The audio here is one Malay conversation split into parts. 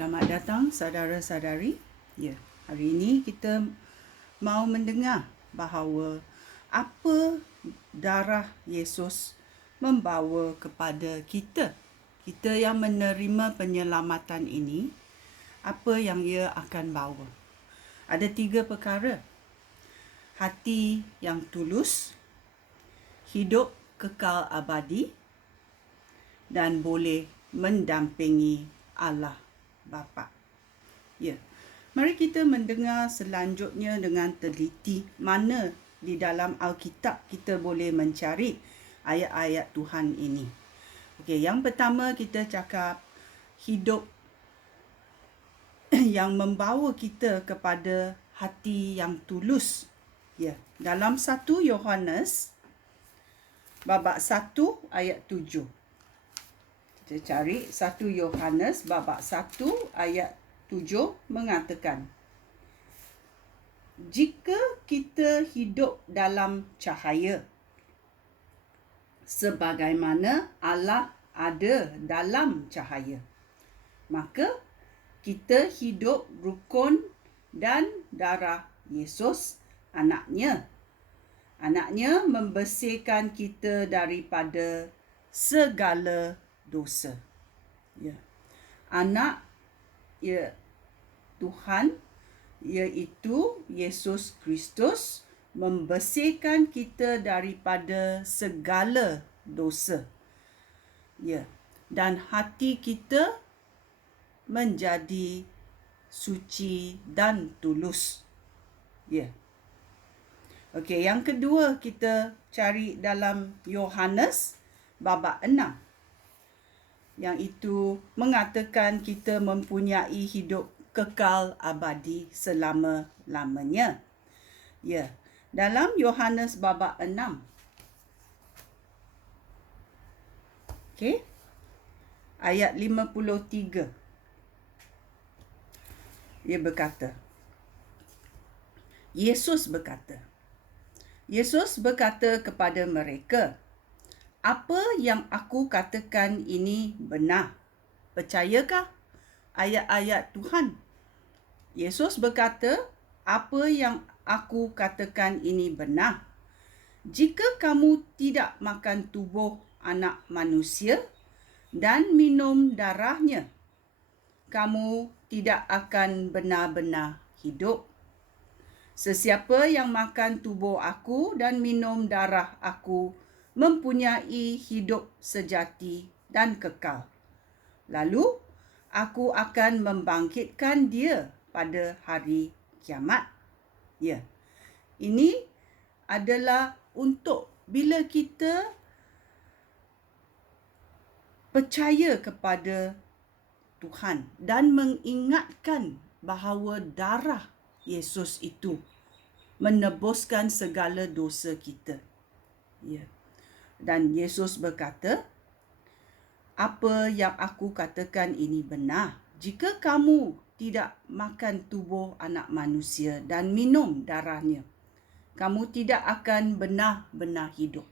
Selamat datang saudara-saudari. Ya, hari ini kita mau mendengar bahawa apa darah Yesus membawa kepada kita. Kita yang menerima penyelamatan ini, apa yang ia akan bawa. Ada 3 perkara. Hati yang tulus, hidup kekal abadi, dan boleh mendampingi Allah Bapa. Ya. Mari kita mendengar selanjutnya dengan teliti mana di dalam Alkitab kita boleh mencari ayat-ayat Tuhan ini. Okey, yang pertama kita cakap hidup yang membawa kita kepada hati yang tulus. Ya, dalam 1 Yohanes babak 1 ayat 7. Kita cari 1 Yohanes babak 1 ayat 7 mengatakan, jika kita hidup dalam cahaya, sebagaimana Allah ada dalam cahaya, maka kita hidup rukun dan darah Yesus, anaknya. Anaknya membersihkan kita daripada segala dosa. Ya. Anak ya Tuhan, iaitu Yesus Kristus, membersihkan kita daripada segala dosa. Ya. Dan hati kita menjadi suci dan tulus. Ya. Okey, yang kedua kita cari dalam Yohanes babak 6. Yang itu mengatakan kita mempunyai hidup kekal abadi selama-lamanya. Ya, dalam Yohanes babak 6. Okey. Ayat 53. Dia berkata, Yesus berkata kepada mereka, apa yang aku katakan ini benar. Percayakah ayat-ayat Tuhan? Yesus berkata, apa yang aku katakan ini benar. Jika kamu tidak makan tubuh anak manusia dan minum darahnya, kamu tidak akan benar-benar hidup. Sesiapa yang makan tubuh aku dan minum darah aku mempunyai hidup sejati dan kekal. Lalu, aku akan membangkitkan dia pada hari kiamat. Ya, ini adalah untuk bila kita percaya kepada Tuhan dan mengingatkan bahawa darah Yesus itu menebuskan segala dosa kita. Ya. Dan Yesus berkata, apa yang aku katakan ini benar. Jika kamu tidak makan tubuh anak manusia dan minum darahnya, kamu tidak akan benar-benar hidup.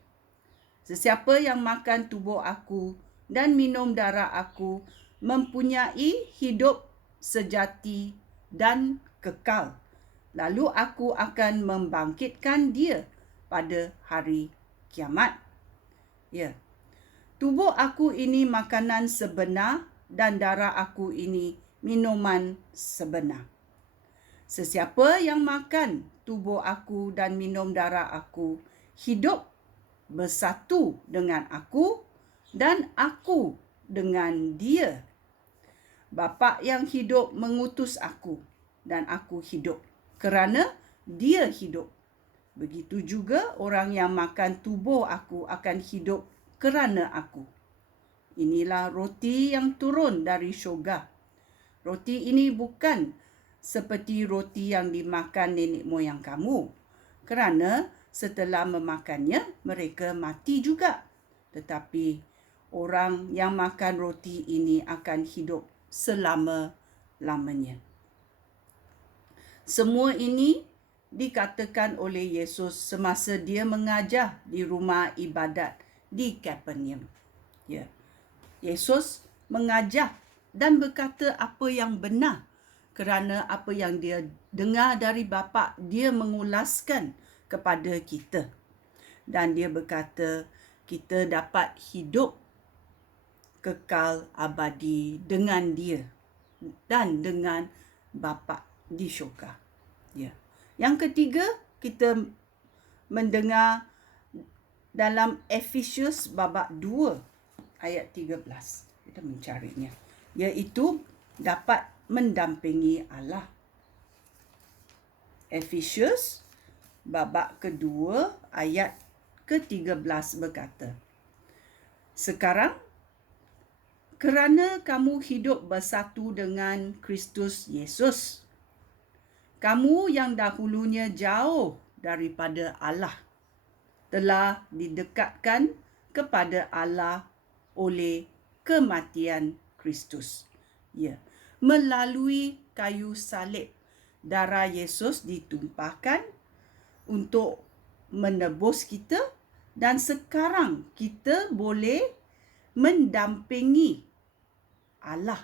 Sesiapa yang makan tubuh aku dan minum darah aku mempunyai hidup sejati dan kekal. Lalu aku akan membangkitkan dia pada hari kiamat. Ya. Tubuh aku ini makanan sebenar dan darah aku ini minuman sebenar. Sesiapa yang makan tubuh aku dan minum darah aku hidup bersatu dengan aku dan aku dengan dia. Bapa yang hidup mengutus aku dan aku hidup kerana dia hidup. Begitu juga orang yang makan tubuh aku akan hidup kerana aku. Inilah roti yang turun dari syurga. Roti ini bukan seperti roti yang dimakan nenek moyang kamu, kerana setelah memakannya mereka mati juga. Tetapi orang yang makan roti ini akan hidup selama-lamanya. Semua ini dikatakan oleh Yesus semasa dia mengajar di rumah ibadat di Kapernaum. Ya. Yesus mengajar dan berkata apa yang benar, kerana apa yang dia dengar dari bapa, dia mengulaskan kepada kita. Dan dia berkata kita dapat hidup kekal abadi dengan dia dan dengan bapa di syurga. Ya. Yang ketiga, kita mendengar dalam Efesius babak 2 ayat 13. Kita mencarinya. Iaitu dapat mendampingi Allah. Efesius babak kedua ayat ke-13 berkata, sekarang, kerana kamu hidup bersatu dengan Kristus Yesus, kamu yang dahulunya jauh daripada Allah, telah didekatkan kepada Allah oleh kematian Kristus. Ya, melalui kayu salib, darah Yesus ditumpahkan untuk menebus kita, dan sekarang kita boleh mendampingi Allah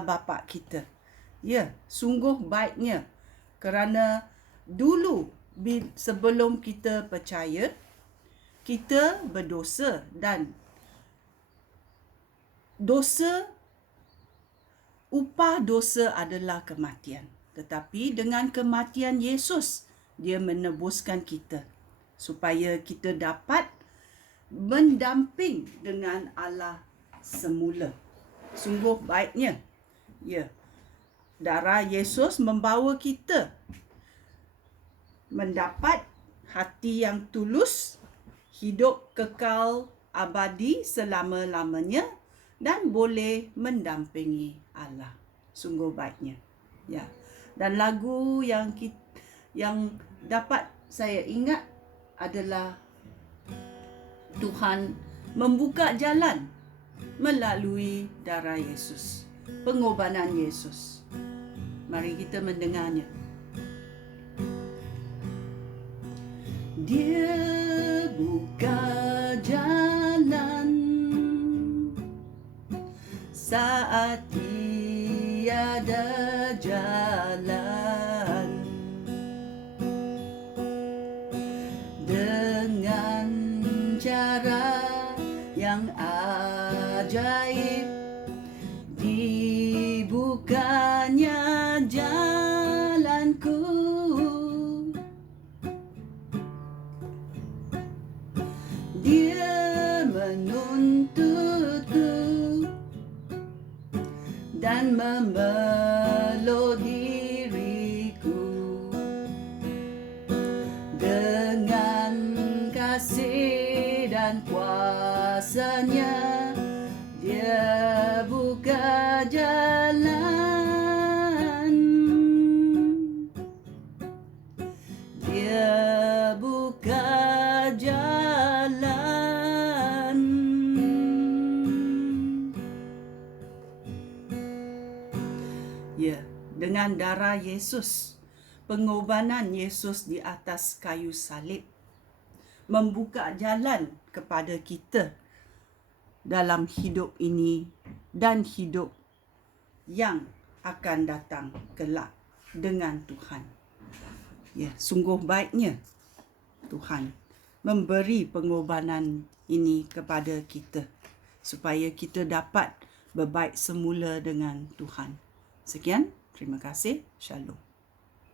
bapa kita. Ya, sungguh baiknya, kerana dulu sebelum kita percaya, kita berdosa, dan upah dosa adalah kematian. Tetapi dengan kematian Yesus, dia menebuskan kita supaya kita dapat mendamping dengan Allah semula. Sungguh baiknya. Ya. Darah Yesus membawa kita mendapat hati yang tulus, hidup kekal abadi selama-lamanya, dan boleh mendampingi Allah. Sungguh baiknya. Ya. Dan lagu yang dapat saya ingat adalah Tuhan membuka jalan melalui darah Yesus, pengorbanan Yesus. Mari kita mendengarnya. Dia buka jalan saat tiada jalan, dengan cara yang ajaib dibukanya jalanku. Dia menuntutku dan memeluk diriku dengan kasih dan kuasanya. Dia buka jalan, dia buka jalan. Ya, dengan darah Yesus, pengorbanan Yesus di atas kayu salib membuka jalan kepada kita dalam hidup ini dan hidup yang akan datang kelak dengan Tuhan. Ya, sungguh baiknya Tuhan memberi pengorbanan ini kepada kita supaya kita dapat berbaik semula dengan Tuhan. Sekian, terima kasih. Shalom.